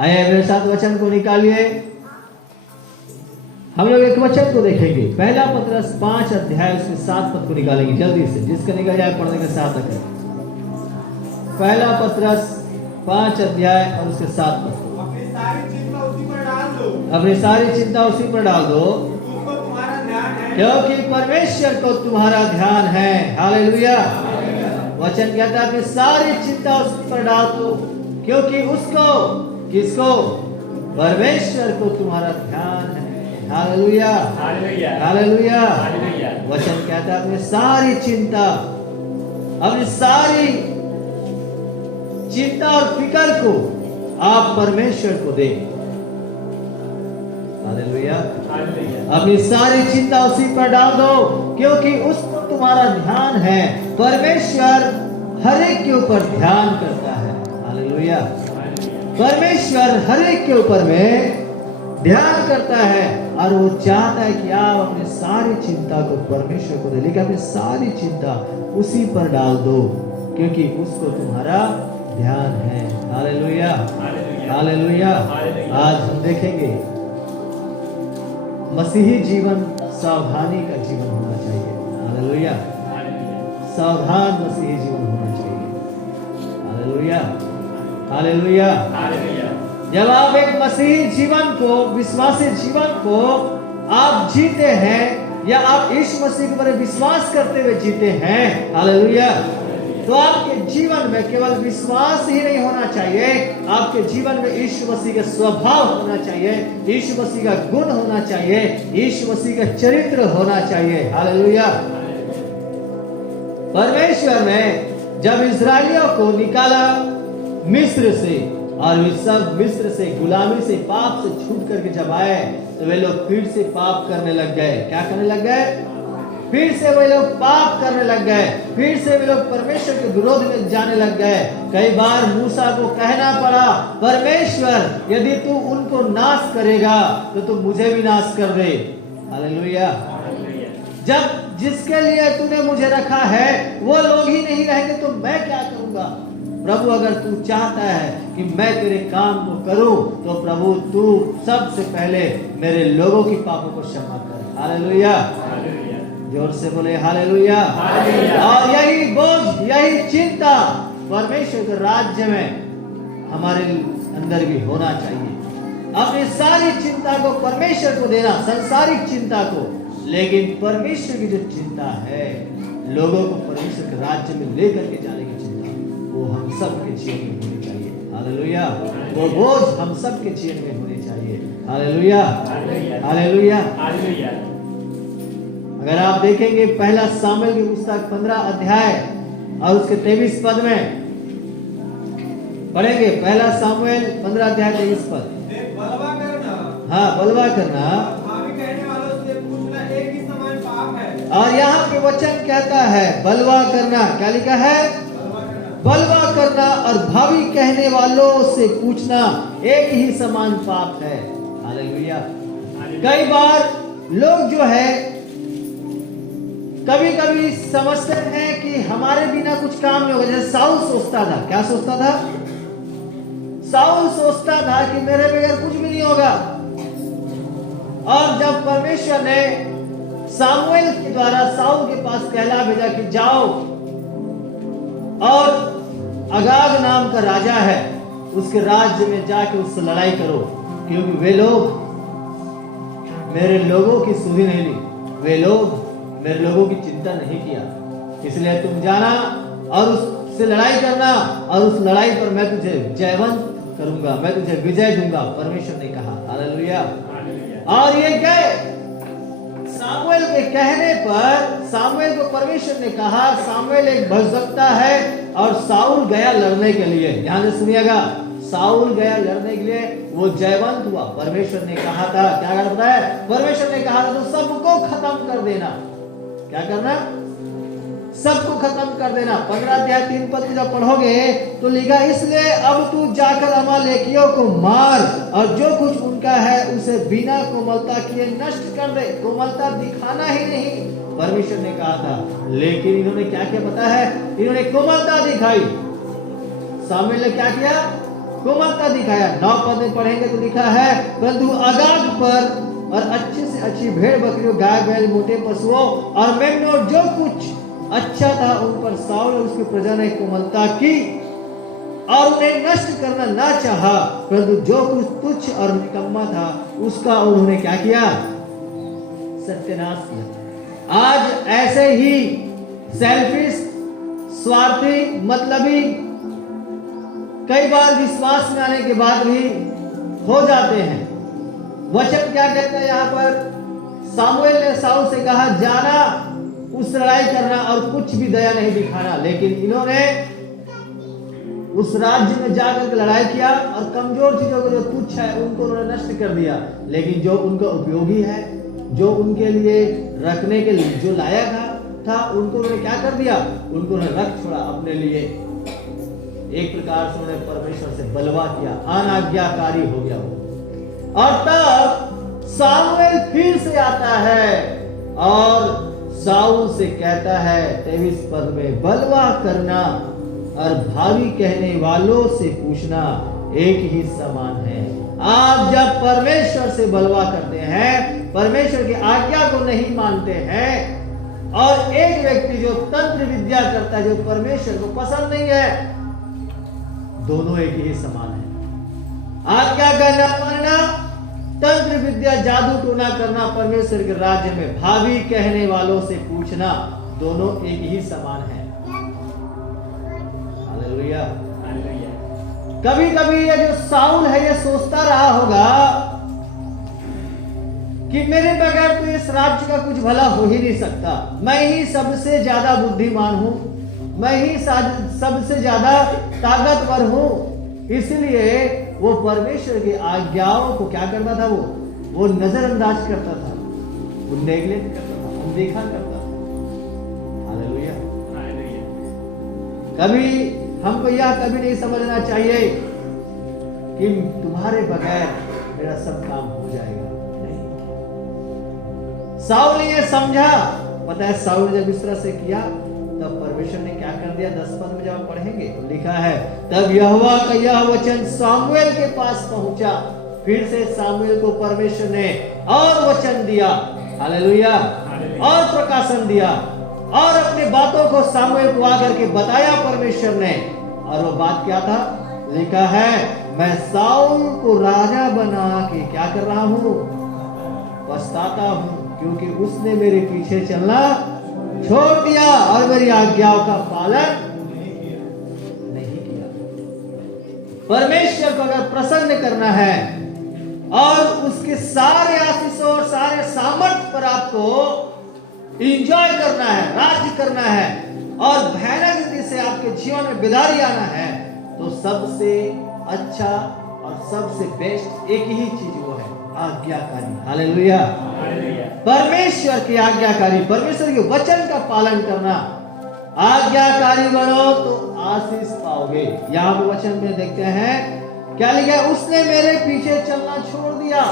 आइए मेरे साथ वचन को निकालिए। हम लोग एक वचन को देखेंगे, पहला पत्रस 5 अध्याय उसके 7 पद को निकालेंगे जल्दी से, जिसका निकल जाए पढ़ने के साथ अगर। पहला पत्रस 5 अध्याय और उसके 7 पद। अपनी सारी चिंता उसी पर डाल दो, अपनी सारी चिंता उसी पर डाल दो, उसको तुम्हारा ध्यान है, क्योंकि परमेश्वर को तुम्हारा ध्यान है। हालेलुया। वचन कहता है अपनी सारी चिंता उस पर डाल दो, क्योंकि उसको, किसको? परमेश्वर को तुम्हारा ध्यान है। Hallelujah, hallelujah, hallelujah. हालेलुया। वचन कहता है अपनी सारी चिंता, अपनी सारी चिंता और फिकर को आप परमेश्वर को दें। हालेलुया। हालेलुया। अपनी सारी चिंता उसी पर डाल दो, क्योंकि उसको तुम्हारा ध्यान है। परमेश्वर हर एक के ऊपर ध्यान करता है। हालेलुया। परमेश्वर हर एक के ऊपर में ध्यान करता है और वो चाहता है कि आप अपनी सारी चिंता को परमेश्वर को दे, लेकिन अपनी सारी चिंता उसी पर डाल दो, क्योंकि उसको तुम्हारा ध्यान है। Hallelujah, hallelujah. आज हम देखेंगे मसीही जीवन सावधानी का जीवन होना चाहिए। हालेलुया। सावधान मसीही जीवन होना चाहिए। Hallelujah, hallelujah. जब आप एक मसीही जीवन को, विश्वासी जीवन को आप जीते हैं, या आप यीशु मसीह के ऊपर विश्वास करते हुए जीते हैं, हालेलुया, तो आपके जीवन में केवल विश्वास ही नहीं होना चाहिए, आपके जीवन में यीशु मसीह का स्वभाव होना चाहिए, यीशु मसीह का गुण होना चाहिए, यीशु मसीह का चरित्र होना चाहिए। हालेलुया। परमेश्वर ने जब इस्राएलियों को निकाला मिस्र से, और वे सब मिस्र से, गुलामी से, पाप से छूट करके जब आए, तो वे लोग फिर से पाप करने लग गए। क्या करने लग गए? फिर से वे लोग पाप करने लग गए, फिर से वे लोग परमेश्वर के विरोध में जाने लग गए। कई बार मूसा को कहना पड़ा, परमेश्वर यदि तू उनको नाश करेगा तो तू मुझे भी नाश कर दे। हालेलुया। जब जिसके लिए तूने मुझे रखा है वो लोग ही नहीं रहेंगे तो मैं क्या करूंगा? प्रभु अगर तू चाहता है कि मैं तेरे काम को करूं, तो प्रभु तू सबसे पहले मेरे लोगों की पापों को क्षमा कर। हालेलुया। जोर से बोले हालेलुया। और यही बोझ, यही चिंता परमेश्वर के राज्य में हमारे अंदर भी होना चाहिए। अपनी सारी चिंता को परमेश्वर को देना, संसारिक चिंता को, लेकिन परमेश्वर की जो चिंता है, लोगों को परमेश्वर के राज्य में लेकर के जाने की चिंता, वो हम सबके जीवन में होनी चाहिए। हालेलुया। वो बोझ हम सबके जीवन में होनी चाहिए। Hallelujah, hallelujah. अगर आप देखेंगे पहला सामुएल की पुस्तक 15 अध्याय और उसके 23 पद में पढ़ेंगे। पहला सामुएल 15 अध्याय 23 पद। बलवा करना, हाँ, बलवा करना, भावी कहने वालों से पूछना एक ही समान पाप है। और यहाँ पे वचन कहता है बलवा करना। क्या लिखा है? बलवा करना और भावी कहने वालों से पूछना एक ही समान पाप है। हालेलुया। कई बार लोग जो है कभी कभी समझते हैं कि हमारे बिना कुछ काम नहीं होगा। जैसे साउल सोचता था, क्या सोचता था? साउल सोचता था कि मेरे बगैर कुछ भी नहीं होगा। और जब परमेश्वर ने सामुएल के द्वारा साउल के पास कहला भेजा कि जाओ और अगाग नाम का राजा है, उसके राज्य में जाके उससे लड़ाई करो, क्योंकि वे लोग मेरे लोगों की सुधि नहीं ली, वे लोग मेरे लोगों की चिंता नहीं किया, इसलिए तुम जाना और उससे लड़ाई करना, और उस लड़ाई पर मैं तुझे जयवंत करूंगा, मैं तुझे विजय दूंगा। परमेश्वर ने कहा। हालेलुया। और ये गए सामुएल के कहने पर, सामुएल को परमेश्वर ने कहा, सामुएल एक भविष्यवक्ता है, और साउल गया लड़ने के लिए। ध्यान से सुनिएगा, साउल गया लड़ने के लिए, वो जयवंत हुआ। परमेश्वर ने कहा था, क्या करता है? परमेश्वर ने कहा था तो सबको खत्म कर देना। क्या करना? सबको खत्म कर देना। 15 अध्याय 3 पद जब पढ़ोगे तो लिखा, इसलिए अब तू जाकर अमालेकियों को मार और जो कुछ उनका है उसे बिना कोमलता किए नष्ट कर दे। कोमलता दिखाना ही नहीं, परमेश्वर ने कहा था, लेकिन इन्होंने क्या किया पता है? इन्होंने कोमलता दिखाई। सामुएल ने क्या किया? कोमलता दिखाया। 9 पद में पढ़ेंगे तो लिखा है, परंतु अगाग पर और अच्छी से अच्छी भेड़ बकरियों, गाय बैल, मोटे पशुओं और मेमनों जो कुछ अच्छा था उन पर साउल और उसकी प्रजा ने कोमलता की और उन्हें नष्ट करना ना चाहा, परंतु जो कुछ तुच्छ और निकम्मा था उसका उन्होंने क्या किया? सत्यानाश किया। आज ऐसे ही सेल्फिश, स्वार्थी, मतलबी कई बार विश्वास में आने के बाद भी हो जाते हैं। वचन क्या कहता है यहाँ पर? सामुएल ने साउल से कहा, जाना उस लड़ाई करना और कुछ भी दया नहीं दिखाना, लेकिन इन्होंने उस राज्य में जाकर लड़ाई किया और कमजोर चीजों को जो तुच्छ है उनको उन्होंने नष्ट कर दिया, लेकिन जो उनका उपयोगी है, जो उनके लिए रखने के लिए जो लायक था उनको उन्होंने क्या कर दिया? उनको उन्होंने रख छोड़ा अपने लिए। एक प्रकार से उन्होंने परमेश्वर से बलवा किया, अनाज्ञाकारी हो गया वो। और तब सामुएल फिर से आता है और साउल से कहता है 23 पद में, बलवा करना और भावी कहने वालों से पूछना एक ही समान है। आप जब परमेश्वर से बलवा करते हैं, परमेश्वर की आज्ञा को नहीं मानते हैं, और एक व्यक्ति जो तंत्र विद्या करता है, जो परमेश्वर को पसंद नहीं है, दोनों एक ही समान है। आज्ञा का न मानना, तंत्र विद्या, जादू टोना करना परमेश्वर के राज्य में भावी कहने वालों से पूछना, दोनों एक ही समान है। हालेलुया। कभी कभी ये जो साउल है ये सोचता रहा होगा कि मेरे बगैर तो इस राज्य का कुछ भला हो ही नहीं सकता, मैं ही सबसे ज्यादा बुद्धिमान हूं, मैं ही सबसे ज्यादा ताकतवर हूं, इसलिए वो परमेश्वर की आज्ञाओं को क्या करता था? वो नजरअंदाज करता था, वो नेग्लेक्ट करता था, अनदेखा करता था। हालेलुया। कभी हमको यह कभी नहीं समझना चाहिए कि तुम्हारे बगैर मेरा सब काम हो जाएगा, नहीं। साउल ने यह समझा, पता है साउल ने जब इस तरह से किया तब परमेश्वर ने क्या कर दिया? 10 पद में जब पढ़ेंगे तो लिखा है, तब यहोवा का यह वचन सामुएल के पास पहुंचा। फिर से सामुएल को परमेश्वर ने और वचन दिया, हालेलुया, और प्रकाशन दिया, और अपनी बातों को सामुएल को आकर के बताया परमेश्वर ने। और वो बात क्या था? लिखा है, मैं साउल को राजा बना के क्या कर रहा हूं? पछताता हूं, क्योंकि उसने मेरे पीछे चलना छोड़ दिया और मेरी आज्ञाओं का पालन नहीं किया। परमेश्वर को अगर प्रसन्न करना है और उसके सारे आशीषों और सारे सामर्थ्य पर आपको एंजॉय करना है, राज्य करना है, और भयानक रीति से आपके जीवन में बेदारी आना है, तो सबसे अच्छा और सबसे बेस्ट एक ही चीज वो है, आज्ञाकारी। हालेलुया। परमेश्वर की आज्ञाकारी, परमेश्वर के वचन का पालन करना। आज्ञाकारी बनो तो आशीष पाओगे। यहाँ पे वचन में देखते हैं क्या लिखा है? उसने मेरे पीछे चलना छोड़ दिया।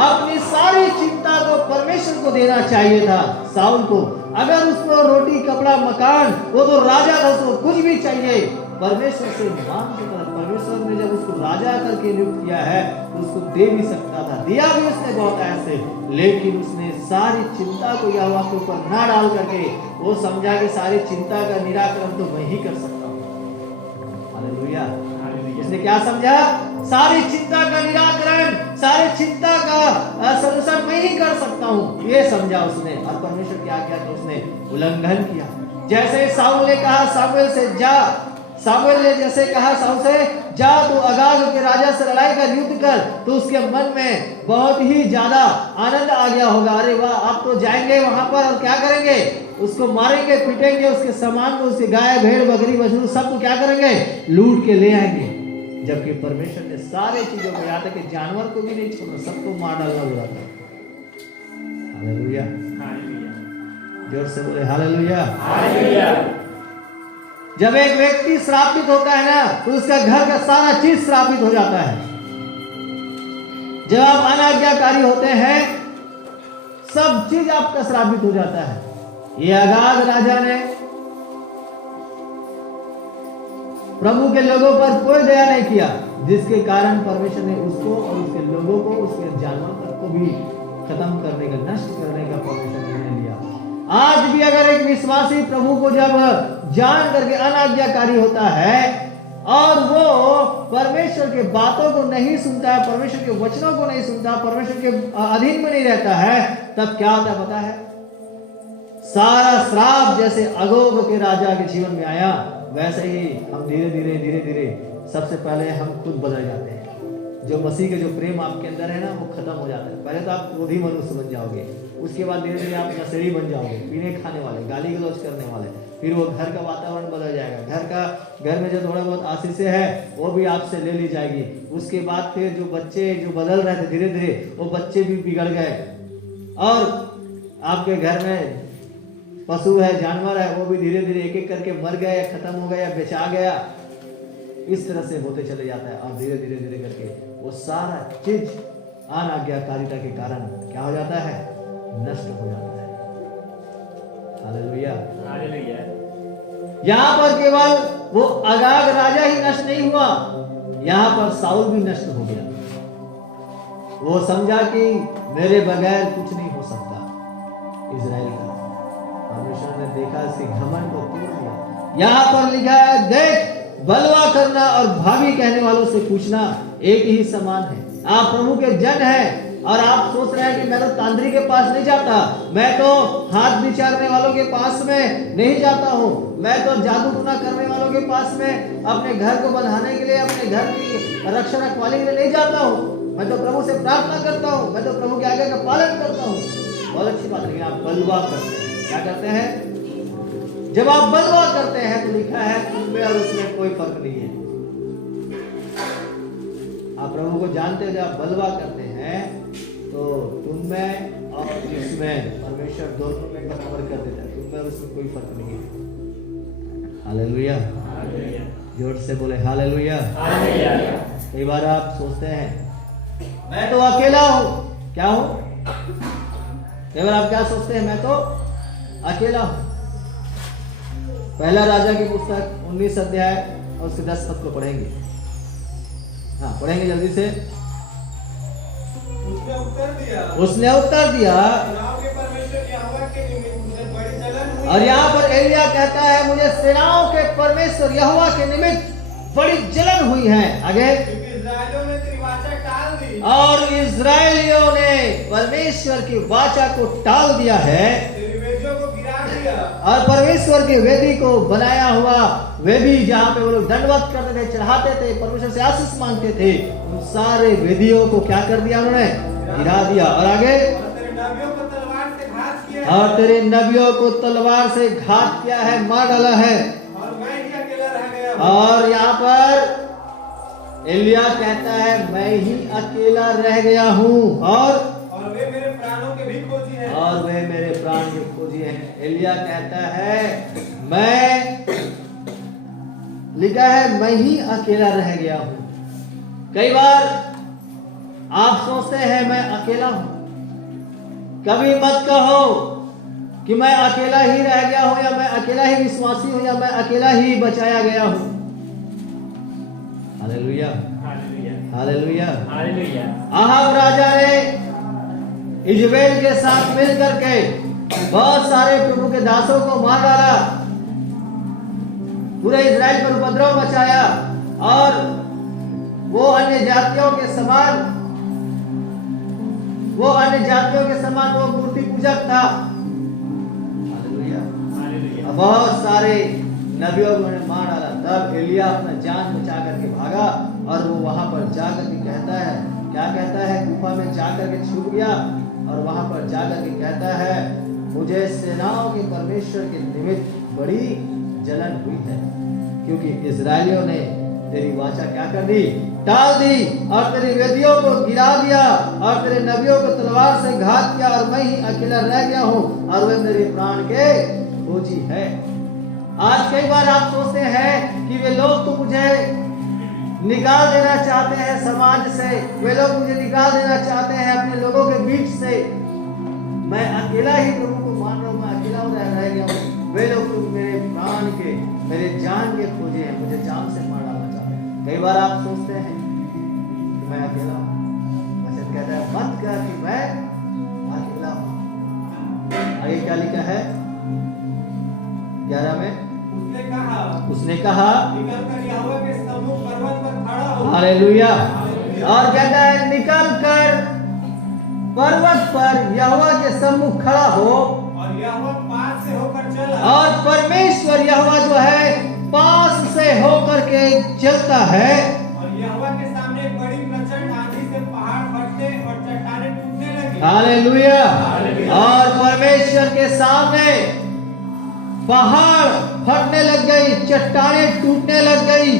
अपनी सारी चिंता को परमेश्वर को देना चाहिए था साउल को। अगर उसको रोटी, कपड़ा, मकान, वो तो राजा था, उसको कुछ भी चाहिए, परमेश्वर से मांग सकता था। परमेश्वर ने जब उसको राजा करके नियुक्त किया है तो उसको दे भी सकता था, दिया भी उसने बहुत ऐसे, लेकिन उसने सारी चिंता को यहोवा के ऊपर ना डाल करके वो समझा कि सारी चिंता का निराकरण तो मैं ही कर सकता हूँ। हालेलुया। उसने क्या समझा? सारी चिंता का निराकरण, सारी चिंता का सलूशन मैं ही कर सकता हूँ, ये समझा उसने, और परमेश्वर की आज्ञा का उसने उल्लंघन किया। जैसे साउल ने कहा सामुएल से जा, सामुएल ने जैसे कहा साउल से जा तू अगाग के राजा से लड़ाई कर, युद्ध कर, तो उसके मन में बहुत ही ज्यादा आनंद आ गया होगा। अरे वाह, आप तो जाएंगे वहां पर और क्या करेंगे? उसको मारेंगे, पीटेंगे, उसके सामान को, उसके गाय, भेड़, बकरी, बछड़ू सबको क्या करेंगे? लूट के ले आएंगे। जबकि परमेश्वर ने सारे चीजों को, यहाँ तक कि जानवर को भी नहीं छोड़ा, सबको मार डालना बुरा था। हालेलुया। जोर से बोले हालेलुया। जब एक व्यक्ति श्रापित होता है ना, तो उसका घर का सारा चीज श्रापित हो जाता है। जब आप अनाज्ञाकारी होते हैं, सब चीज आपका श्रापित हो जाता है। ये अगाग राजा ने प्रभु के लोगों पर कोई दया नहीं किया, जिसके कारण परमेश्वर ने उसको और उसके लोगों को, उसके जानवर तक को भी खत्म करने का, नष्ट करने का परमेश्वर ने निर्णय लिया। आज भी अगर एक विश्वासी प्रभु को जब जान करके अनाज्ञाकारी होता है और वो परमेश्वर के बातों को नहीं सुनता है, परमेश्वर के वचनों को नहीं सुनता, परमेश्वर के अधीन में नहीं रहता है, तब क्या होता है पता है? सारा श्राप जैसे अगोग के राजा के जीवन में आया, वैसे ही हम धीरे धीरे सबसे पहले हम खुद बदल जाते हैं। जो मसीह के जो प्रेम आपके अंदर है ना, वो खत्म हो जाता है। पहले तो आप क्रोधी मनुष्य बन जाओगे, उसके बाद धीरे धीरे आप नशेड़ी बन जाओगे, पीने खाने वाले, गाली गलौज करने वाले। फिर वो घर का वातावरण बदल जाएगा, घर में जो थोड़ा बहुत आशीषें है वो भी आपसे ले ली जाएगी। उसके बाद फिर जो बच्चे जो बदल रहे थे धीरे धीरे, वो बच्चे भी बिगड़ गए, और आपके घर में पशु है, जानवर है, वो भी धीरे धीरे एक एक करके मर गए, खत्म हो गया, बेचा गया। इस तरह से होते चले जाता है, और धीरे धीरे करके वो सारा चीज अनाज्ञाकारिता के कारण क्या हो जाता है? नष्ट हो जाता है। Hallelujah, hallelujah. यहाँ पर केवल वो अगाग राजा ही नष्ट नहीं हुआ, यहाँ पर साउल भी नष्ट हो गया। वो समझा कि मेरे बगैर कुछ नहीं हो सकता इजराइल का। परमेश्वर ने देखा, इसके घमंड को तोड़ दिया। यहाँ पर लिखा है, देख बलवा करना और भावी कहने वालों से पूछना एक ही समान है। आप प्रभु के जन हैं और आप सोच रहे हैं कि मैं तो तांत्रिक के पास नहीं जाता, मैं तो हाथ विचारने वालों के पास में नहीं जाता हूँ, मैं तो जादू टोना करने वालों के पास में अपने घर को बंधाने के लिए, अपने घर की रक्षा रखवाली के लिए नहीं जाता हूँ। मैं तो प्रभु से प्रार्थना करता हूँ, मैं तो प्रभु के आज्ञा का पालन करता हूँ। बहुत अच्छी बात है। आप बलवा करते हैं, क्या करते हैं? जब आप बलवा करते हैं तो लिखा है तुम और उसमें कोई फर्क नहीं है। आप प्रभु को जानते हैं, जब आप बलवा करते हैं तो तुम में और जिसमें परमेश्वर दोनों में बराबर कर देता है, तुम में और उसमें कोई फर्क नहीं है। हालेलुया, जोर से बोले हालेलुया। कई बार आप सोचते हैं मैं तो अकेला हूं, क्या हूं? कई बार आप क्या सोचते हैं? मैं तो अकेला हूं। पहला राजा की पुस्तक 19 अध्याय और उसके 10 पद को पढ़ेंगे। हाँ, पढ़ेंगे जल्दी से। उसने उत्तर दिया और यहाँ पर एलिया कहता है, मुझे सेनाओं के परमेश्वर यहोवा के निमित्त बड़ी जलन हुई है। आगे, इस्राएलियों ने तेरी वाचा टाल दी, और इस्राएलियों ने परमेश्वर की वाचा को टाल दिया है, तेरी वेदियों को गिरा दिया, और परमेश्वर की वेदी को बनाया हुआ वेदी जहाँ पे वो लोग दंडवत करते थे, चढ़ाते थे, परमेश्वर से आशीष मांगते थे, उन सारे वेदियों को क्या कर दिया उन्होंने? गिरा दिया। और आगे, और तेरे नबियों को तलवार से घात किया है, मार डाला है, और मैं ही अकेला रह गया। और यहाँ पर एलिया कहता है मैं ही अकेला रह गया हूँ, और वे मेरे प्राणों के भी खोजी हैं, और वे मेरे प्राण के खोजी हैं। एलिया कहता है मैं, लिखा है मैं ही अकेला रह गया हूँ। कई बार आप सोचते हैं मैं अकेला हूँ। कभी मत कहो कि मैं अकेला ही रह गया हूं, या मैं अकेला ही विश्वासी हूं, या मैं अकेला ही बचाया गया हूं। Hallelujah, hallelujah, hallelujah. अहाब राजा ने इजबेल के साथ मिलकर के बहुत सारे प्रभु के दासों को मार डाला, पूरे इजराइल पर उपद्रव मचाया, और वो अन्य जातियों के समान वो मूर्ति पूजक था। हालेलुया। बहुत सारे नबियों को उन्होंने मार डाला। तब एलिया अपना जान बचा करके भागा, और वो वहां पर जाकर के कहता है, क्या कहता है? गुफा में जाकर के छुप गया, और वहां पर जाकर के कहता है मुझे सेनाओं के परमेश्वर के निमित्त बड़ी जलन हुई है, क्योंकि इजरायलियों ने तेरी वाचा क्या कर दी? टाल दी, और तेरी वेदियों को गिरा दिया, और तेरे नबियों को तलवार से घात किया, और मैं ही अकेला रह गया हूँ, और वे मेरे प्राण के खोजी है। आज कई बार आप सोचते हैं कि वे लोग तो मुझे निकाल देना चाहते हैं समाज से, वे लोग मुझे निकाल देना चाहते हैं अपने लोगों के बीच से, मैं अकेला ही प्रभु को मान रहा हूँ, मैं अकेला रह गया हूँ। वे लोग तो मेरे प्राण के, मेरे जान के खोजे हैं, मुझे जान से मार डालना चाहते हैं। कई बार आप सोचते हैं कि मैं अकेला हूँ। वचन कहता है मत कह कि मैं अकेला हूँ। आगे क्या लिखा है 11 में? उसने कहा निकल कर यहोवा के सम्मुख पर्वत पर खड़ा हो। हालेलुया। और कहता है निकल कर पर्वत पर यहोवा के सम्मुख खड़ा हो। और यहोवा पास से होकर चला। और परमेश्वर यहोवा जो है पास से होकर के चलता है। और यहोवा के सामने एक बड़ी प्रचंड आंधी से पहाड़ फटने और चट्टानें टूटने लगी। हालेलुया। और परमेश्वर के सामने पहाड़ फटने लग गई, चट्टानें टूटने लग गई,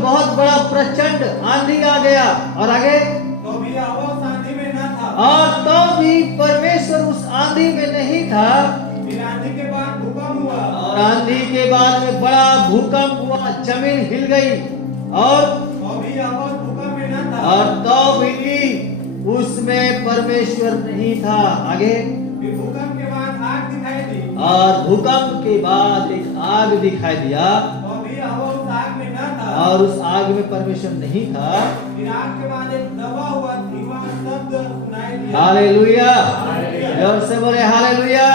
बहुत बड़ा प्रचंड आंधी आ गया। और आगे तो भी यहोवा उस आंधी में न था। और तो भी परमेश्वर उस आंधी में नहीं था। फिर आंधी के बाद भूकंप हुआ। और आंधी के बाद में बड़ा भूकंप हुआ, जमीन हिल गई। और तो भी यहोवा उस भूकंप में न था। और तो भी उसमें परमेश्वर नहीं था। आगे फिर भूकंप के बाद आग दिखाई दी। और भूकंप के बाद एक आग दिखाई दिया। तो भी यहोवा उस आग में न था। और उस आग में परमेश्वर नहीं था। फिर आग के बाद एक दबा हुआ धीमा शब्द सुनाई दिया। हालेलुया। जोर से बोले हालेलुया।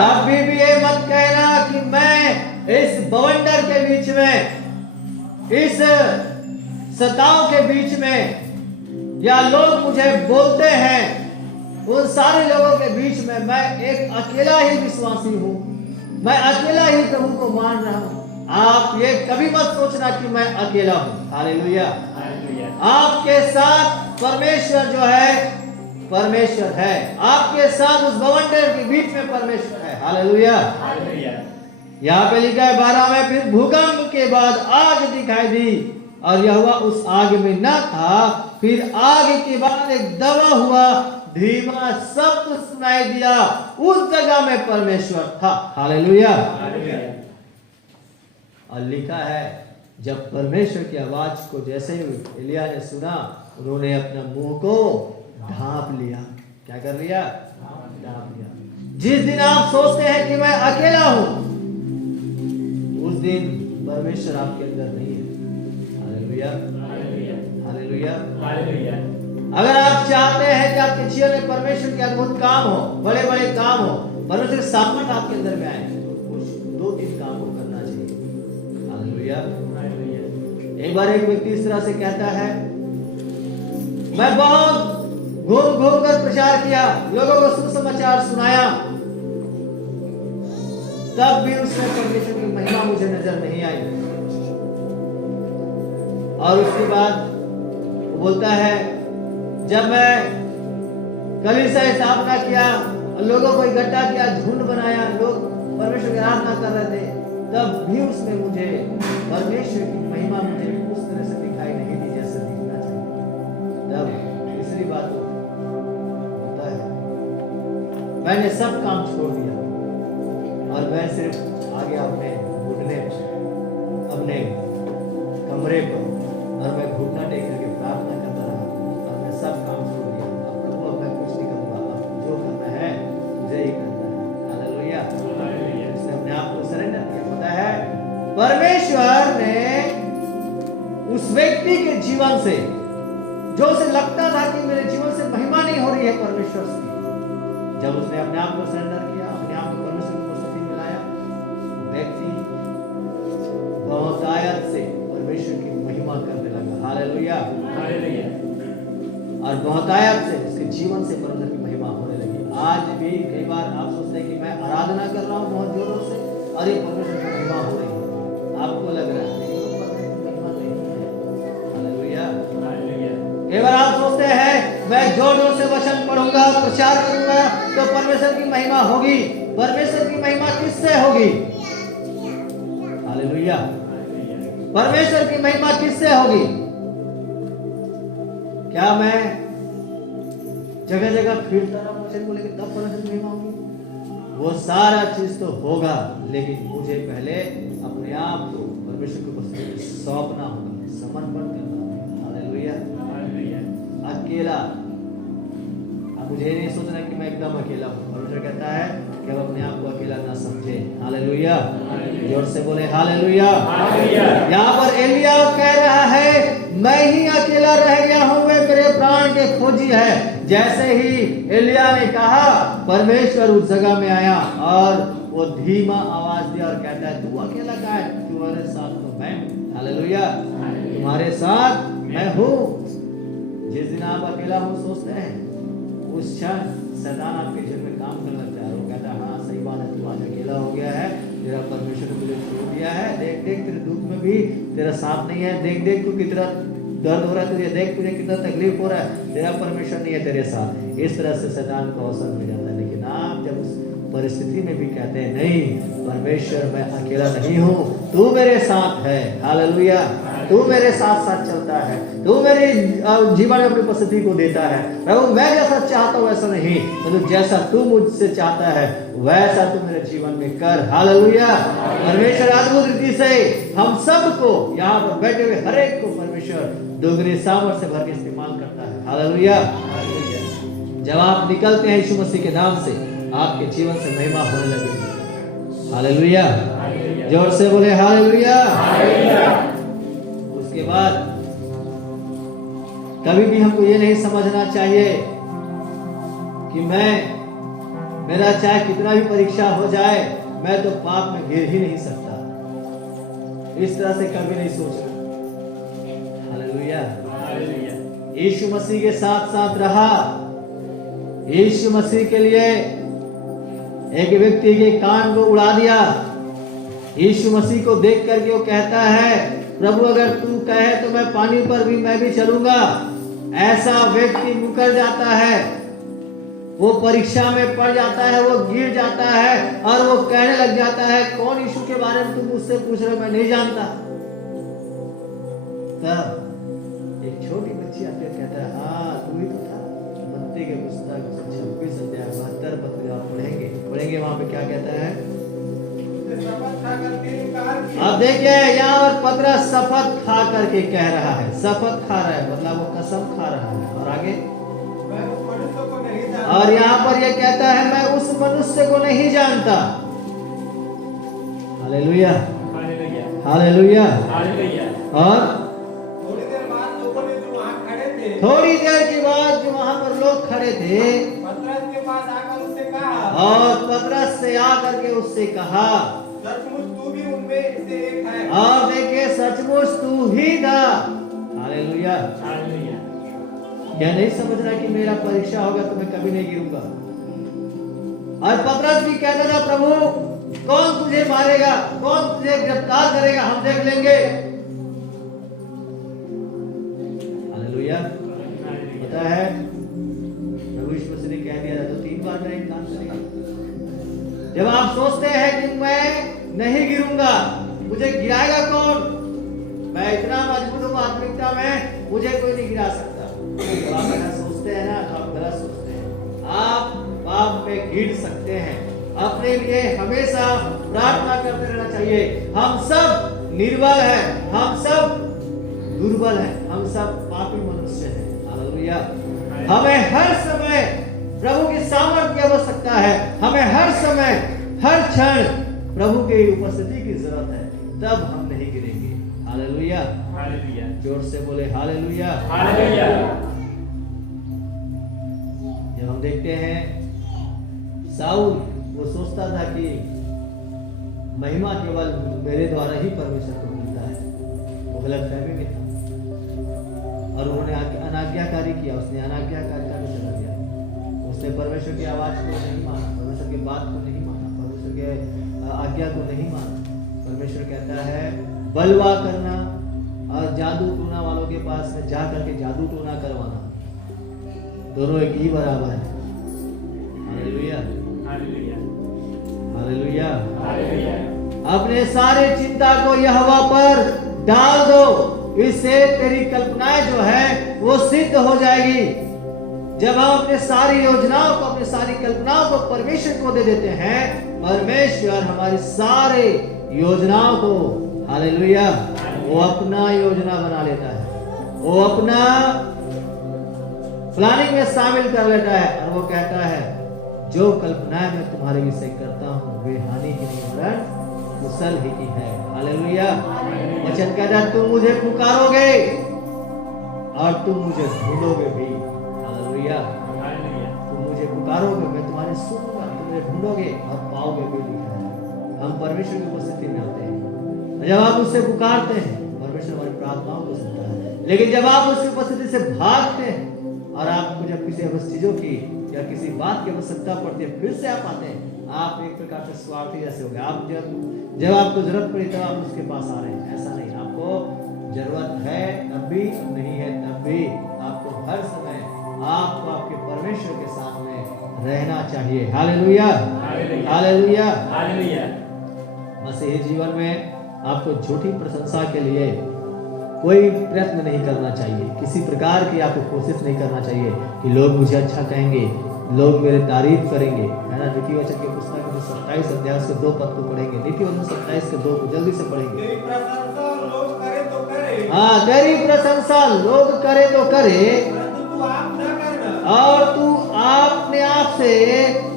कभी भी ये मत कहना कि मैं इस बवंडर के बीच में, इस सताओं के बीच में, या लोग मुझे बोलते हैं उन सारे लोगों के बीच में मैं एक अकेला ही विश्वासी हूँ, मैं अकेला ही प्रभु को मान रहा हूँ। आप ये कभी मत सोचना कि मैं अकेला हूँ। हालेलुया। आपके साथ परमेश्वर जो है, परमेश्वर है आपके साथ। उस बवंडर के बीच में परमेश्वर है। हालेलुया। यहाँ पे लिखा है 12 में फिर भूकंप के बाद आग दिखाई दी और यहोवा उस आग में न था। फिर आग के बाद एक दबा हुआ धीमा शब्द सुनाई दिया। उस जगह में परमेश्वर था। हालेलुया। और लिखा है जब परमेश्वर की आवाज को जैसे ही एलिया ने सुना, उन्होंने अपना मुंह को ढांप लिया। क्या कर लिया? ढांप लिया। जिस दिन आप सोचते हैं कि मैं अकेला हूं, उस दिन परमेश्वर आपके अंदर नहीं है। हालेलुया। हालेलुया। अगर आप चाहते हैं कि आपके जीवन में परमेश्वर के अद्भुत काम हो, बड़े बड़े काम हो, परमेश्वर की सामर्थ आपके अंदर में आए, तो कुछ 2-3 काम को करना चाहिए। हालेलुया। एक बार एक व्यक्ति इस तरह से कहता है, मैं बहुत घूम घूम कर प्रचार किया, लोगों को सुसमाचार सुनाया, तब भी उसमें परमेश्वर की महिमा मुझे नजर नहीं आई। और उसके बाद वो बोलता है जब मैं कलीसिया स्थापना किया, लोगों को इकट्ठा किया, झुंड बनाया, लोग परमेश्वर की आराधना कर रहे थे, तब भी उसमें मुझे परमेश्वर की महिमा मुझे उस तरह से दिखाई नहीं दी जैसे दिखना चाहिए। तब तीसरी बात होता है, मैंने सब काम छोड़ दिया और मैं सिर्फ आ गया अपने घुटने अपने कमरे पर और मैं घुटना टेक करके प्रार्थना करता रहा और मैं सब काम छोड़ दिया। अब प्रभु अब मैं कुछ नहीं करूंगा, अब जो करना है मुझे ही करना है। हालेलुया। उसने अपने आप को सरेंडर किया। पता है परमेश्वर ने उस व्यक्ति के जीवन से, जो उसे लगता था कि मेरे जीवन से महिमा नहीं हो रही है परमेश्वर से, जब उसने अपने आप को सरेंडर किया, अपने आप को परमेश्वर की उपस्थिति में लाया, व्यक्ति बहुतायत से परमेश्वर की महिमा करने लगा। हालेलुया। और बहुतायत से उसके जीवन से परमेश्वर की महिमा होने लगी। आज भी कई बार आप सोचते हैं कि मैं आराधना कर रहा हूँ बहुत जोरों से और ये परमेश्वर की महिमा हो रही है, आपको लग रहा है, लेकिन वो परमेश्वर की महिमा नहीं है। हालेलुया। कई बार आप सोचते हैं मैं जोर जोर से वचन पढ़ूंगा, प्रचार करूंगा तो परमेश्वर की महिमा होगी। परमेश्वर की महिमा किससे होगी? हालेलुया। परमेश्वर की महिमा किससे होगी? क्या मैं जगह जगह फिरता रहा वचन को लेकर तब परमेश्वर की महिमा होगी? वो सारा चीज तो होगा, लेकिन मुझे पहले अपने आप को परमेश्वर की उपस्थिति में सौंपना होगा, समर्पण करना होगा। हालेलुया। अकेला, अब मुझे नहीं सोचना कि मैं एकदम अकेला हूँ। परमेश्वर कहता है कि अब अपने आप को अकेला ना समझे। हालेलुया। जोर से बोले हालेलुया। यहाँ पर एलिया कह रहा है मैं ही अकेला रह गया हूँ, वे मेरे प्राण के खोजी है। जैसे ही एलिया ने कहा परमेश्वर उस जगह में आया और वो धीमा आवाज दिया और कहता है तू अकेला कहाँ है, तुम्हारे साथ तो मैं हूँ। हालेलुया, तुम्हारे साथ मैं हूँ। जिस दिन आप अकेला हो सोचते हैं उस क्षण शैतान आपके जीवन में काम करना लगता है। वो कहता है हाँ सही बात है, तू आज अकेला हो गया है, तेरा परमेश्वर ने तुझे छोड़ दिया है। देख देख तेरे दुख में भी तेरा साथ नहीं है, देख देख तू कितना दर्द हो रहा है तुझे, देख तुझे कितना तकलीफ हो रहा है, तेरा परमेश्वर नहीं है तेरे साथ। इस तरह से शैतान को अवसर मिल जाता है। लेकिन आप जब उस परिस्थिति में भी कहते हैं नहीं परमेश्वर मैं अकेला नहीं हूँ, तू मेरे साथ है। हालेलुया, तू मेरे साथ साथ चलता है, तू मेरे जीवन में अपनी उपस्थिति को देता है। प्रभु मैं जैसा चाहता हूँ वैसा नहीं, मतलब जैसा तू मुझसे चाहता है वैसा तू मेरे जीवन में कर। हालेलुया, परमेश्वर अद्भुत रीति से हम सबको यहाँ पर बैठे हुए हर एक को परमेश्वर दोगुनी सामर्थ्य से भर के इस्तेमाल करता है। हालेलुया, जब आप निकलते हैं यीशु मसीह के नाम से आपके जीवन से महिमा होने लगेगी। हालेलुया, जोर से बोले हालेलुया। उसके बाद कभी भी हमको ये नहीं समझना चाहिए कि मेरा चाहे कितना भी परीक्षा हो जाए मैं तो पाप में गिर ही नहीं सकता। इस तरह से कभी नहीं सोचना। हालेलुया, यीशु मसीह के साथ साथ रहा। यीशु मसीह के लिए एक व्यक्ति के कान को उड़ा दिया। यीशु मसीह को देख करके वो कहता है प्रभु अगर तू कहे तो मैं पानी पर भी मैं भी चलूंगा। ऐसा व्यक्ति मुकर जाता है, वो परीक्षा में पड़ जाता है, वो गिर जाता है और वो कहने लग जाता है कौन यीशु के बारे में तुम मुझसे पूछ रहे हो, मैं नहीं जानता। तब एक छोटी बच्ची आके कहता है हाँ तू ही तो था। मत्ती के पुस्तक 26 अध्याय 72 पद पढ़ेंगे वहां पे क्या कहता है। अब देखिए यहाँ पर पतरस शपथ खा करके कह रहा है, शपथ खा रहा है मतलब वो कसम खा रहा है। और आगे और यहाँ पर ये कहता है मैं उस मनुष्य को नहीं जानता। Hallelujah, hallelujah. और थोड़ी देर के बाद जो वहां पर लोग खड़े थे पतरस के पास आकर उससे कहा और पतरस से आकर के उससे कहा सचमुच तू भी उनमें से एक है। और देखिए सचमुच तू ही था। हालेलुया, क्या नहीं समझ रहा कि मेरा परीक्षा होगा तो मैं कभी नहीं गिरूंगा। और पतरस भी कहता था प्रभु कौन तुझे मारेगा, कौन तुझे गिरफ्तार करेगा, हम देख लेंगे। हालेलुया, पता है प्रभु यीशु मसीह ने कह दिया था तो 3 बार मेरा इनकार करेगा। जब आप सोचते हैं कि मैं नहीं गिरूंगा, मुझे गिराएगा कौन, मैं इतना मजबूत हूँ आत्मिकता में, मुझे कोई नहीं गिरा सकता। तो आप ऐसा सोचते हैं ना तो आप गलत सोचते हैं। आप पाप में गिर सकते हैं। अपने लिए हमेशा प्रार्थना करते रहना चाहिए। हम सब निर्बल हैं, हम सब दुर्बल हैं, हम सब पापी मनुष्य हैं। हालेलुया, हमें हर समय प्रभु की सामर्थ्य की आवश्यकता है। हमें हर समय हर क्षण प्रभु की उपस्थिति की जरूरत है, तब हम नहीं गिरेंगे। हालेलुया, हालेलुया, जोर से बोले हालेलुया, हालेलुया। जब हम देखते हैं साउल वो सोचता था कि महिमा केवल मेरे द्वारा ही परमेश्वर को मिलता है, वो गलतफहमी में था और उन्होंने अनाज्ञाकारी किया, उसने अनाज्ञाकारिता में चला गया। उसने परमेश्वर की आवाज को नहीं माना, परमेश्वर की बात को नहीं माना, परमेश्वर के आज्ञा को नहीं माना। परमेश्वर कहता है बलवा करना और जादू टोना वालों के पास में जा करके जादू टोना करवाना दोनों एक ही बराबर है। Hallelujah, hallelujah, hallelujah, hallelujah. अपने सारे चिंता को यहोवा पर डाल दो, इससे तेरी कल्पनाएं जो है वो सिद्ध हो जाएगी। जब हम अपने सारी योजनाओं को, अपनी सारी कल्पनाओं को परमेश्वर को दे देते हैं, परमेश्वर हमारी सारे योजनाओं को, हालेलुया, वो अपना योजना बना लेता है, वो अपना प्लानिंग में शामिल कर लेता है और वो कहता है जो कल्पनाएं मैं तुम्हारे विषय करता हूं वे हानि की नहीं वरन कुशल ही की है। हालेलुया। वचन कहता है तुम मुझे पुकारोगे और तुम मुझे ढूंढोगे भी। हालेलुया। तुम मुझे पुकारोगे, मैं तुम्हारे सुनूंगा, तुम मुझे ढूंढोगे और पाओगे भी लिखा है। हम परमेश्वर की उपस्थिति में आते हैं। जब आप उससे पुकारते हैं, परमेश्वर हमारी प्रार्थनाओं को सुनता है। लेकिन जब आप उसकी उपस्थिति से भागते हैं और आपको जब किसी चीजों की या किसी बात की आवश्यकता पड़ती है, फिर से आप आते हैं, आप एक प्रकार से स्वार्थी जैसे हो गए। आप जब आपको जरूरत पड़ी तब आप उसके पास आ रहे हैं, ऐसा नहीं। आपको जरूरत है तब भी, नहीं है तब भी, आपको हर समय आपको आपके परमेश्वर के साथ में रहना चाहिए। Hallelujah, hallelujah, hallelujah. मसीही जीवन में आपको झूठी प्रशंसा के लिए कोई प्रयत्न नहीं करना चाहिए। किसी प्रकार की आपको कोशिश नहीं करना चाहिए कि लोग मुझे अच्छा कहेंगे, लोग मेरे तारीफ करेंगे, है ना। नीति वचन की पुस्तक में 27 अध्याय के 2 पद को पढ़ेंगे। नीति वचन 27 के 2 को जल्दी से पढ़ेंगे। तेरी प्रशंसा लोग करे तो करे, हाँ, तेरी प्रशंसा लोग करे तो करे, परंतु तू आप न करना, और तू अपने आप से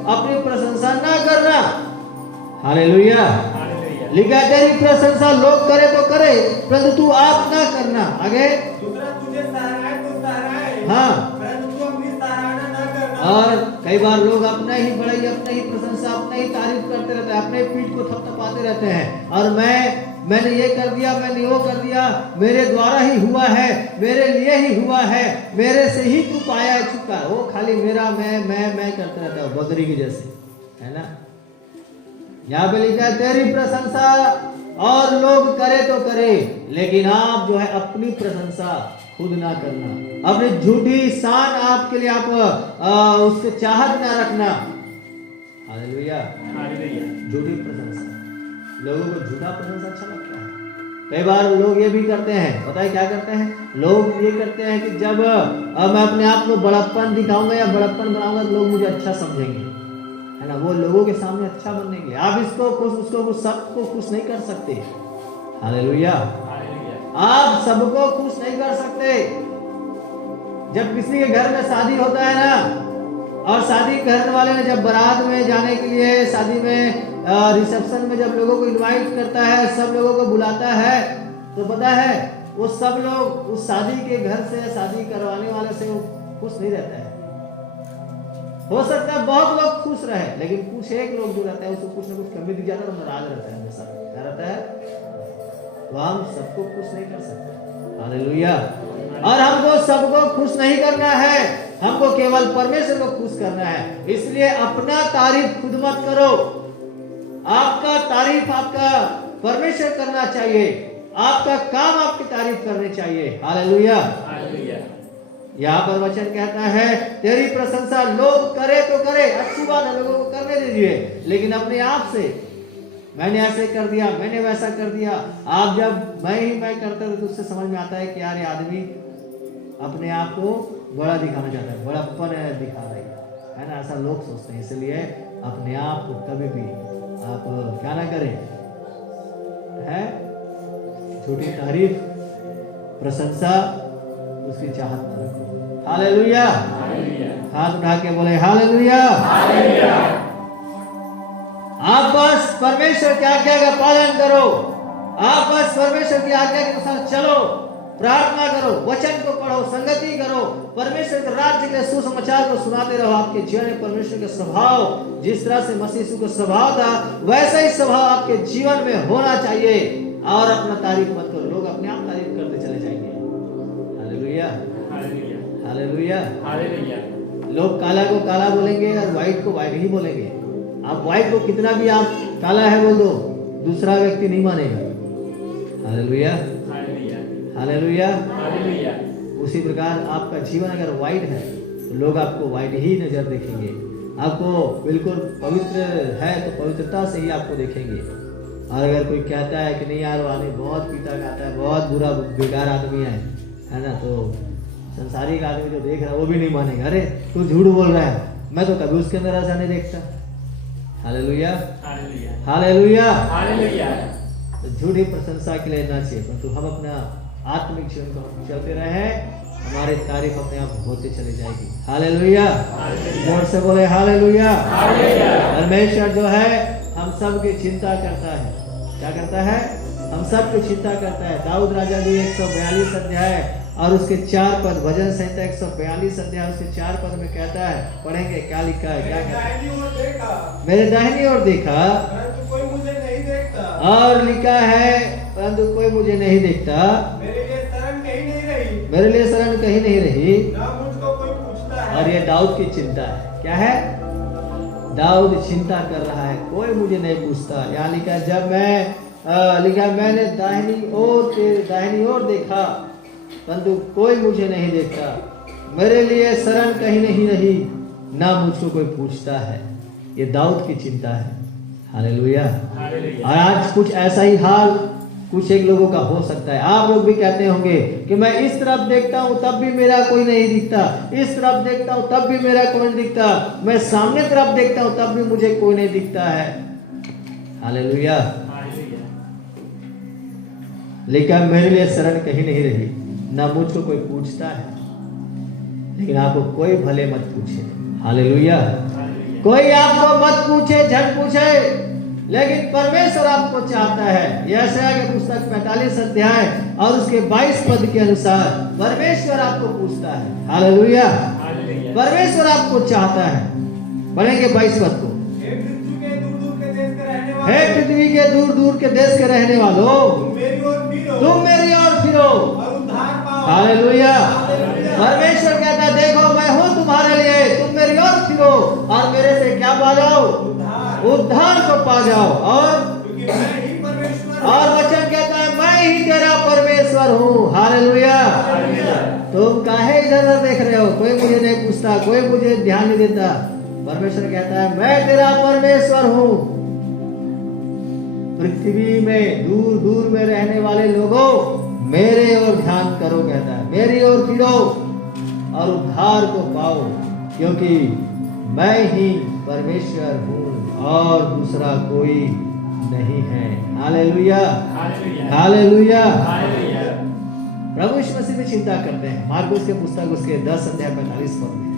अपनी प्रशंसा ना करना। हालेलुया। लिखा तेरी प्रशंसा लोग करे तो करे, परंतु तू आप ना करना। आगे दूसरा तुझे सराहे तो सराहे, हाँ, परंतु तू अपनी सराहना न करना। और कई बार लोग अपना ही बड़ाई, अपना ही प्रशंसा, अपना ही तारीफ करते रहते हैं, अपने पीठ को थपथपाते रहते हैं। और मैंने ये कर दिया, मैंने वो कर दिया, मेरे द्वारा ही हुआ है, मेरे लिए ही हुआ है, मेरे से ही तू पाया है छुटकारा। वो खाली मेरा मैं करते रहता है, बकरी की जैसे, है ना। यहाँ पे लिखा है तेरी प्रशंसा और लोग करे तो करे, लेकिन आप जो है अपनी प्रशंसा खुद ना करना। अपनी झूठी शान आपके लिए आप उसके चाहत ना रखना। हालेलुया, झूठी प्रशंसा, लोगों को झूठा प्रशंसा अच्छा लगता है। कई बार लोग ये भी करते हैं, पता है क्या करते हैं? लोग ये करते हैं कि जब मैं अपने आप को बड़प्पन दिखाऊंगा या बड़प्पन बनाऊंगा तो लोग मुझे अच्छा समझेंगे, है ना। वो लोगों के सामने अच्छा बनने के लिए आप इसको खुश, उसको खुश, सबको खुश नहीं कर सकते। हालेलुया। आप सबको खुश नहीं कर सकते। जब किसी के घर में शादी होता है ना, और शादी करने वाले ने जब बारात में जाने के लिए, शादी में रिसेप्शन में जब लोगों को इनवाइट करता है, सब लोगों को बुलाता है, तो पता है वो सब लोग उस शादी के घर से, शादी करवाने वाले से वो खुश नहीं रहता है। हो सकता है बहुत लोग खुश रहे, लेकिन कुछ एक लोग जो रहता है उसको कुछ ना कुछ कमी दी जाता है, नाराज रहता है हमेशा। क्या रहता है? तो हम सबको खुश नहीं कर सकते। हालेलुया। और हमको सबको खुश नहीं करना है, हमको केवल परमेश्वर को खुश करना है। इसलिए अपना तारीफ खुद मत करो, आपका तारीफ आपका परमेश्वर करना चाहिए, आपका काम आपकी तारीफ करनी चाहिए। हालेलुया। यहाँ पर वचन कहता है तेरी प्रशंसा लोग करे तो करे, अच्छी बात है, लोगों को करने दीजिए, लेकिन अपने आप से मैंने ऐसे कर दिया, मैंने वैसा कर दिया। आप जब मैं करते हो तो उससे समझ में आता है कि यार ये आदमी अपने आप को बड़ा दिखाना चाहता है, बड़प्पन दिखा रही है ना, ऐसा लोग सोचते हैं। इसलिए अपने आप को कभी भी आप क्या ना करें, है झूठी तारीफ, प्रशंसा, उसकी चाहत ना रखो। हालेलुया। हाथ उठा के बोले हालेलुया। आप बस परमेश्वर की आज्ञा का पालन करो, आप बस परमेश्वर की आज्ञा के अनुसार चलो, प्रार्थना करो, वचन को पढ़ो, संगति करो, परमेश्वर के राज्य के सुसमाचार को सुनाते रहो। आपके जीवन में परमेश्वर का स्वभाव, जिस तरह से मसीह यीशु का स्वभाव था, वैसा ही स्वभाव आपके जीवन में होना चाहिए। और अपना तारीफ मत करो, लोग अपने आप तारीफ करते चले जाएंगे। Hallelujah, hallelujah, hallelujah. लोग काला को काला बोलेंगे और व्हाइट को व्हाइट ही बोलेंगे। आप व्हाइट को कितना भी आप काला है बोल दो, दूसरा व्यक्ति नहीं मानेगा। Hallelujah, hallelujah, hallelujah. उसी प्रकार आपका जीवन अगर व्हाइट है तो लोग आपको व्हाइट ही नजर देखेंगे। आपको बिल्कुल पवित्र है तो पवित्रता से ही आपको देखेंगे। और अगर कोई कहता है कि नहीं यार वो आदमी बहुत पीता खाता है, बहुत बुरा बेकार आदमी है ना, तो संसारिक आदमी जो देख रहा है वो भी नहीं मानेगा, अरे तू झूठ बोल रहा है, मैं तो कभी उसके अंदर ऐसा नहीं देखता। Hallelujah, hallelujah, hallelujah. तो झूठी प्रशंसा के लिए ना चाहिए, परंतु हम अपना आत्मिक जीवन को चलते रहे, हमारी तारीफ अपने आप होते चली जाएगी। हालेलुया, जोर से बोले हालेलुया। परमेश्वर जो है हम सब की चिंता करता है, क्या करता है? हम सब कुछ चिंता करता है। दाऊद राजा भी 142 अध्याय और उसके 4 पद, भजन संहिता 142 अध्याय उसके 4 पद में कहता है, पढ़ेंगे क्या लिखा है, क्या कहता है? मेरे दाहिनी ओर देखा परंतु कोई मुझे नहीं देखता, और लिखा है परंतु कोई मुझे नहीं देखता, मेरे लिए शरण कहीं नहीं रही, मेरे लिए शरण कहीं नहीं रही। ना मुझको कोई पूछता है। और ये दाऊद की चिंता है। क्या है? दाऊद चिंता कर रहा है, कोई मुझे नहीं पूछता। यहाँ लिखा जब लिखा मैंने दाहिनी ओर देखा परंतु कोई मुझे नहीं देखता, मेरे लिए शरण कहीं नहीं रही, ना मुझको कोई पूछता है। ये दाऊद की चिंता है। हालेलुया। और आज कुछ ऐसा ही हाल कुछ एक लोगों का हो सकता है। आप लोग भी कहते होंगे कि मैं इस तरफ देखता हूं तब भी मेरा कोई नहीं दिखता, इस तरफ देखता हूं तब भी मेरा कोई नहीं दिखता, मैं सामने तरफ देखता हूं तब भी मुझे कोई नहीं दिखता है। हालेलुया। लेकिन मेरे लिए शरण कहीं नहीं रही, ना मुझको कोई पूछता है। लेकिन आपको कोई भले मत पूछे। हालेलुया। कोई आपको मत पूछे, झट पूछे, लेकिन परमेश्वर आपको चाहता है। यशायाह की पुस्तक 45 अध्याय और उसके 22 पद के अनुसार परमेश्वर आपको पूछता है। हालेलुया। परमेश्वर आपको चाहता है। पढ़ेंगे 22 पद को। हे पृथ्वी के दूर दूर के देश के रहने वालों, तुम मेरी ओर फिरो और उद्धार पाओ। हालेलुया। परमेश्वर कहता है देखो मैं हूं तुम्हारे लिए, तुम मेरी ओर फिरो और मेरे से क्या पा जाओ? उद्धार को पा जाओ। और क्योंकि मैं ही परमेश्वर हूं। और वचन कहता है मैं ही तेरा परमेश्वर हूँ। हालेलुया। तुम काहे इधर देख रहे हो? कोई मुझे नहीं पूछता, कोई मुझे ध्यान नहीं देता। परमेश्वर कहता है मैं तेरा परमेश्वर हूँ। पृथ्वी में दूर दूर में रहने वाले लोगों मेरे ओर ध्यान करो, कहता है मेरी ओर फिरो और उद्धार को पाओ, क्योंकि मैं ही परमेश्वर हूँ और दूसरा कोई नहीं है। हालेलुया। हालेलुया। प्रभु यीशु मसीह में चिंता करते हैं। मार्कुस के पुस्तक उसके 10 अध्याय 45 पद में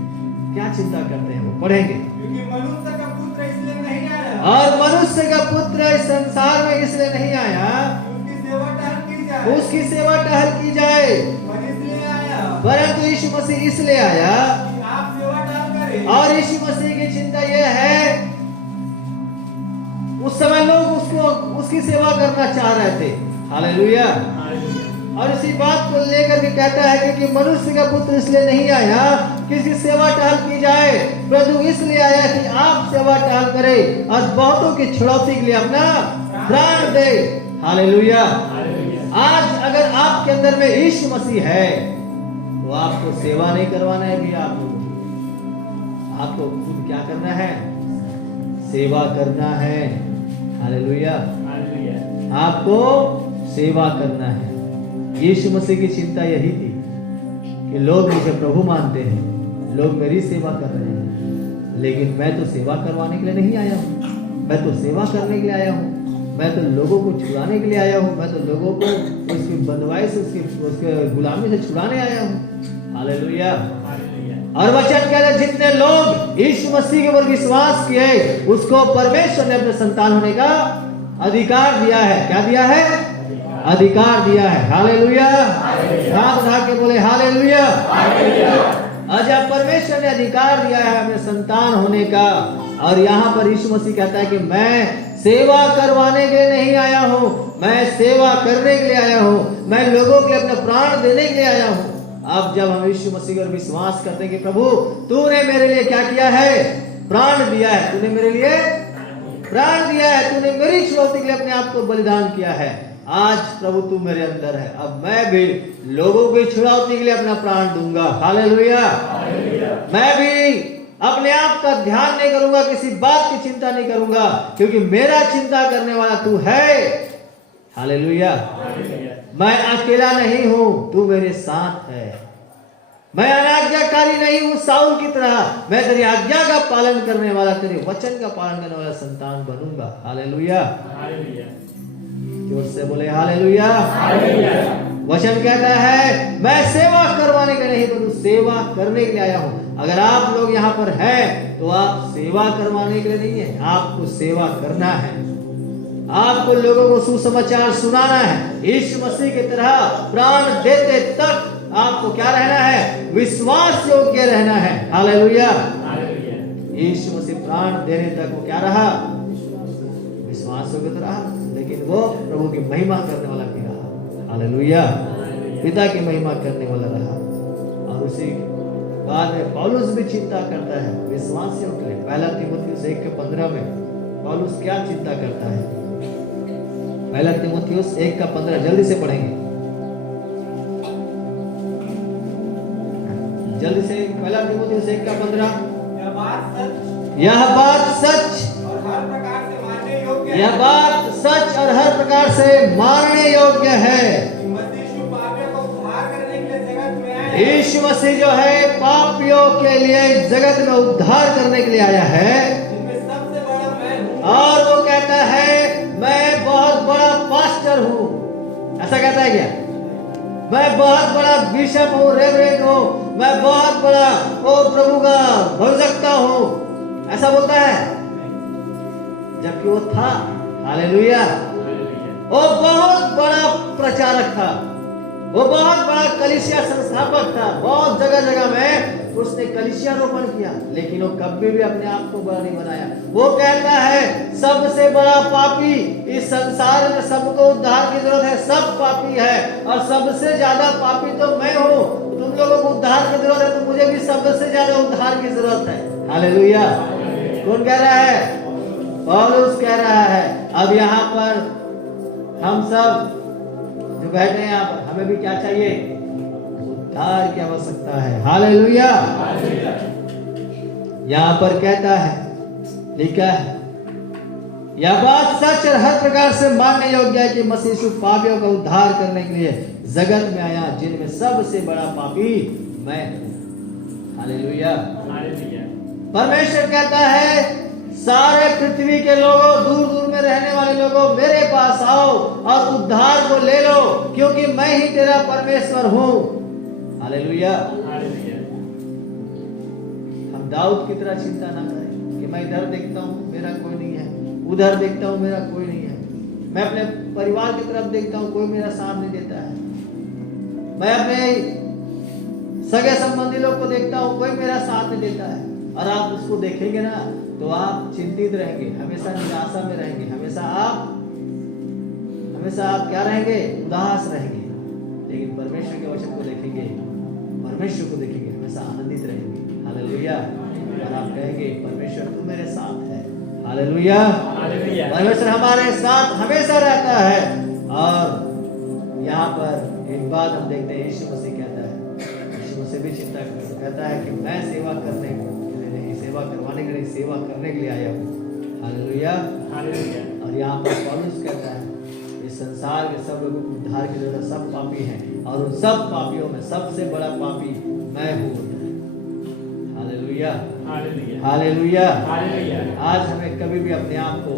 क्या चिंता करते हैं वो पढ़ेंगे। क्योंकि मनुष्य का पुत्र इसलिए नहीं आया, और मनुष्य का पुत्र इस संसार में इसलिए नहीं आया उसकी सेवा टहल की जाए, उसकी सेवा टहल की जाए, पर इसलिए आया परंतु यीशु मसीह इसलिए आया। कि आप सेवा टहल करें। और यीशु मसीह की चिंता यह है, उस समय लोग उसकी सेवा करना चाह रहे थे। हालेलुया। और इसी बात को लेकर के कहता है क्योंकि मनुष्य का पुत्र इसलिए नहीं आया कि इसकी सेवा टहल की जाए, परंतु इसलिए आया कि आप सेवा टहल करें और बहुतों की छुड़ौती के लिए अपना प्राण दे। हालेलुया। आज अगर आपके अंदर में यीशु मसीह है तो आपको सेवा नहीं करवाना है भी, आपको खुद क्या करना है? सेवा करना है। हालेलुया। आपको सेवा करना है। यीशु मसीह की चिंता यही थी कि लोग मुझे प्रभु मानते हैं, लोग मेरी सेवा कर रहे हैं, लेकिन मैं तो सेवा करवाने के लिए नहीं आया हूँ, मैं तो सेवा करने के लिए आया हूँ, मैं तो लोगों को छुड़ाने के लिए आया हूँ, मैं तो लोगों को उसकी बंधुआई से उसके गुलामी से छुड़ाने आया हूँ। हालेलुया। और वचन कह रहे जितने लोग यीशु मसीह के ऊपर विश्वास किए उसको परमेश्वर ने अपने संतान होने का अधिकार दिया है। क्या दिया है? अधिकार दिया है। हालेलुया। हाथ उठा के बोले हालेलुया। और जब परमेश्वर ने अधिकार दिया है हमें संतान होने का, और यहाँ पर यीशु मसीह कहता है कि मैं सेवा करवाने के लिए नहीं आया हूँ, मैं सेवा करने के लिए आया हूँ, मैं लोगों के लिए अपना प्राण देने के लिए आया हूँ। अब जब हम यीशु मसीह पर विश्वास करते हैं कि प्रभु तूने मेरे लिए क्या किया है? प्राण दिया है, तूने मेरे लिए प्राण दिया है, तूने मेरी छुड़ौती के लिए अपने आप को बलिदान किया है। आज प्रभु तू मेरे अंदर है, अब मैं भी लोगों की छुड़ौती के लिए अपना प्राण दूंगा। हालेलुया। मैं भी अपने आप का ध्यान नहीं करूंगा, किसी बात की चिंता नहीं करूंगा, क्योंकि मेरा चिंता करने वाला तू है। हालेलुया। मैं अकेला नहीं हूं, तू मेरे साथ है। मैं अनाज्ञाकारी नहीं हूं साउल की तरह, मैं तेरी आज्ञा का पालन करने वाला, तेरे वचन का पालन करने वाला संतान बनूंगा। हालेलुया। जोर से बोले हालेलुया। वचन कहता है मैं सेवा करवाने के नहीं परंतु सेवा करने के लिए आया हूं। अगर आप लोग यहाँ पर हैं तो आप सेवा करवाने के लिए नहीं है, आपको सेवा करना है। आपको लोगों को सुसमाचार सुनाना है। यीशु मसीह की तरह प्राण देते तक आपको क्या रहना है? विश्वास योग्य रहना है। हालेलुया। यीशु मसीह प्राण देने तक वो क्या रहा? विश्वास योग्य तो रहा, लेकिन वो प्रभु की महिमा करने वाला भी रहा। हालेलुया। पिता की महिमा करने वाला रहा। और उसी बाद में पौलुस भी चिंता करता है विश्वासियों के लिए। पहला तीमुथियुस 1:15 में पौलुस क्या चिंता करता है? पहला तीमुथियुस 1:15 जल्दी से पढ़ेंगे, जल्दी से। पहला तीमुथियुस 1:15। यह बात सच और हर प्रकार से मानने योग्य है। यह बात सच और हर प्रकार से मानने योग्य है। मसीह यीशु पापियों को उद्धार करने के लिए जगत में आया है। यीशु मसीह जो है पापियों के लिए जगत में उद्धार करने के लिए आया है। जिनमें सबसे बड़ा मैं हूँ। और वो कहता है मैं बहुत बड़ा पास्टर हूँ। ऐसा कहता है क्या? मैं बहुत बड़ा बिशप हूँ, रेवरेंड हूँ, मैं बहुत बड़ा प्रभु का भविष्यवक्ता हूँ, ऐसा बोलता है? जबकि वो था, हालेलुया, वो बहुत बड़ा प्रचारक था, वो बहुत बड़ा कलीसिया संस्थापक था। बहुत जगह जगह में उसने कलीसिया रोपण किया, लेकिन वो कभी भी अपने आप को बड़ा नहीं बनाया। वो कहता है सबसे बड़ा पापी इस संसार में, सबको उद्धार की जरूरत है, सब पापी है और सबसे ज्यादा पापी तो मैं हूँ। तुम लोगों को उद्धार की जरूरत है तो मुझे भी सबसे ज्यादा उद्धार की जरूरत है। हालेलुया। कौन कह रहा है? पौलुस कह रहा है। अब यहाँ पर हम सब जो बैठे हैं यहाँ पर, हमें भी क्या चाहिए? उद्धार की आवश्यकता है। हालेलुया। यहाँ पर कहता है, लिखा है, यह बात सच और हर प्रकार से मानने योग्य है कि मसीह यीशु पापियों का उद्धार करने के लिए जगत में आया, जिनमें सबसे बड़ा पापी मैं हूं। हालेलुया। परमेश्वर कहता है सारे पृथ्वी के लोगों, दूर दूर में रहने वाले लोगों, मेरे पास आओ और उद्धार को ले लो, क्योंकि मैं ही तेरा परमेश्वर हूं। हालेलुया। हम दाऊद की तरह चिंता ना करें कि मैं इधर देखता हूं मेरा कोई नहीं है, उधर देखता हूं मेरा कोई नहीं है, मैं अपने परिवार की तरफ देखता हूं कोई मेरा साथ नहीं देता है, मैं अपने सगे संबंधी लोग को देखता हूं कोई मेरा साथ नहीं देता है। और आप उसको देखेंगे ना तो आप चिंतित रहेंगे, हमेशा निराशा में रहेंगे, हमेशा आप क्या रहेंगे? उदास रहेंगे। लेकिन परमेश्वर के वचन को देखेंगे, परमेश्वर को देखेंगे, हमेशा आनंदित रहेंगे। हालेलुया। और आप कहेंगे परमेश्वर तू मेरे साथ है। हालेलुया। परमेश्वर हमारे साथ हमेशा रहता है। और यहाँ पर एक बात हम देखते हैं, यीशु मसीह कहता है, यीशु मसीह भी चिंता करता, कहता है कि मैं सेवा करने के लिए नहीं, सेवा करवाने के लिए, सेवा करने के लिए आया हूँ। हालेलुया। और यहाँ पर पौलुस कहता है इस संसार के सब लोगों को उद्धार की जरूरत, सब पापी हैं और उन सब पापियों में सबसे बड़ा पापी मैं हूँ। हालेलुया। हालेलुया। आज हमें कभी भी अपने आप को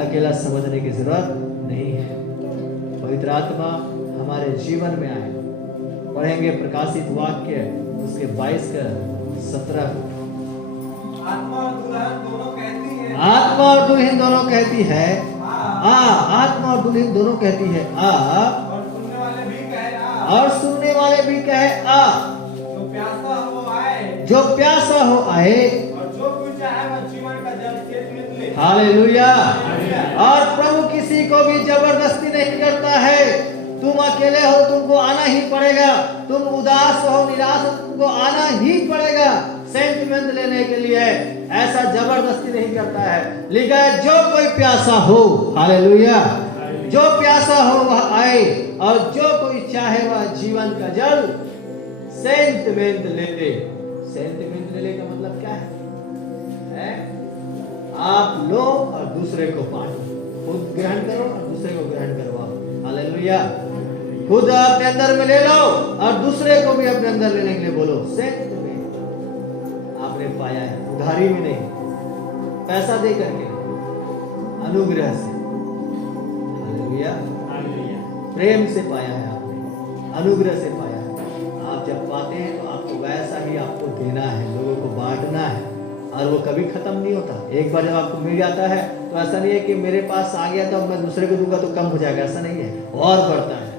अकेला समझने की जरूरत नहीं है। पवित्र आत्मा हमारे जीवन में आए। पढ़ेंगे प्रकाशित वाक्य उसके 22-17। आत्मा और दुल्हन दोनों कहती है, आत्मा और दुल्हन दोनों कहती है आत्मा और दुल्हन दोनों कहती है और सुनने वाले भी कहे और सुनने वाले भी कहे जो प्यासा हो आए, जो प्यासा हो आए, और जो कुछ चाहे वह जीवन का जल से ले। हालेलुया। और प्रभु किसी को भी जबरदस्ती नहीं करता है। तुम अकेले हो, तुमको आना ही पड़ेगा। तुम उदास हो, निराश हो, तुमको आना ही पड़ेगा सेंटिमेंट लेने के लिए। ऐसा जबरदस्ती नहीं करता है। लिखा है जो कोई प्यासा हो, हालेलुया, जो प्यासा हो वह आए, और जो कोई चाहे वह जीवन का जल सेंटिमेंट ले ले। सेंटिमेंट ले ले का मतलब क्या है? आप लो और दूसरे को बांटो, खुद ग्रहण करो और दूसरे को ग्रहण करवाओ। हालेलुया। खुद अपने अंदर में ले लो और दूसरे को भी अपने अंदर लेने के लिए बोलो। सेंटिमेंट आपने पाया है, उधारी में नहीं, पैसा दे करके, अनुग्रह से। हालेलुया। प्रेम से पाया है आपने, अनुग्रह से पाया है। आप जब पाते हैं तो आपको वैसा ही आपको देना है, लोगों को बांटना है, और वो कभी खत्म नहीं होता। एक बार जब आपको मिल जाता है तो तो ऐसा नहीं है कि मेरे पास आ गया तो मैं दूसरे को दूंगा तो कम हो जाएगा, ऐसा नहीं है, और बढ़ता है।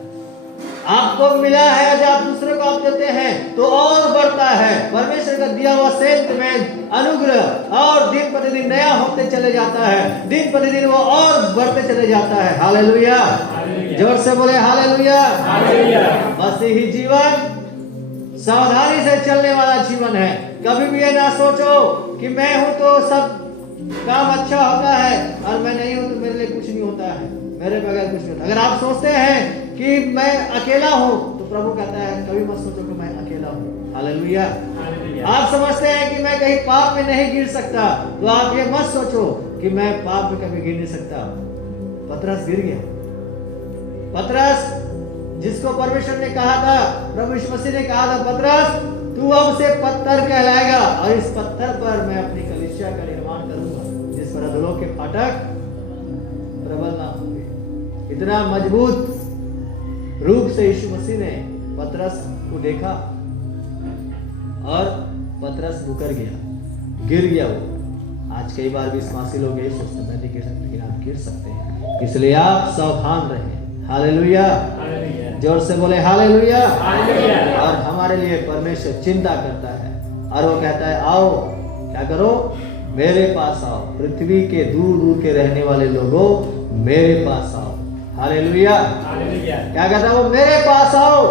आपको मिला है, जब आप दूसरे को आप देते हैं तो और बढ़ता है। परमेश्वर का दिया हुआ सेंटमेंट अनुग्रह और दिन प्रतिदिन नया होते चले जाता है, दिन प्रतिदिन वो और बढ़ते चले जाता है। हालेलुया, जोर से बोले हालेलुया। मसीही जीवन सावधानी से चलने वाला जीवन है। कभी भी ये ना सोचो कि मैं हूं तो सब काम अच्छा होता है और मैं नहीं हूं तो मेरे लिए कुछ नहीं होता है, मेरे बगैर कुछ नहीं होता। अगर आप सोचते हैं कि मैं अकेला हूं तो प्रभु कहता है कभी मत सोचो कि मैं अकेला हूं। हालेलुया। आप समझते हैं कि मैं कहीं पाप में नहीं गिर सकता, तो आप ये मत सोचो कि मैं पाप में कभी गिर नहीं सकता। पतरस गिर गया। पतरस जिसको परमेश्वर ने कहा था, प्रभु यीशु मसीह ने कहा था, पतरस तू अब से पत्थर कहलाएगा और इस पत्थर पर मैं अपनी कलीसिया का निर्माण करूंगा, जिस पर अधोलोक के फाटक प्रबल ना होंगे। इतना मजबूत रूप से यीशु मसीह ने पतरस को देखा और पतरस मुकर गया, गिर गया वो। आज कई बार विश्वासी लोग यही सोचते हैं मैं नहीं गिर सकता, लेकिन आप गिर सकते हैं, इसलिए आप सावधान रहें। हालेलुया, जोर से बोले हालेलुया। और हमारे लिए परमेश्वर चिंता करता है और वो कहता है आओ, क्या करो, मेरे पास आओ, पृथ्वी के दूर दूर के रहने वाले लोगों मेरे पास आओ। हालेलुया। क्या कहता है वो, मेरे पास आओ।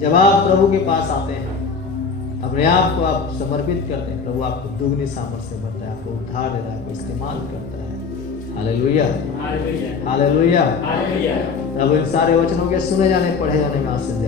जब आप प्रभु के पास आते हैं, अपने आप को आप समर्पित करते हैं, प्रभु आपको दुगनी सामर्थ्य से भरता है, आपको उद्धार देता है, आपको इस्तेमाल करता है। Hallelujah, hallelujah. प्रभु इन सारे वचनों के सुने जाने पढ़े जाने में आशीष दे।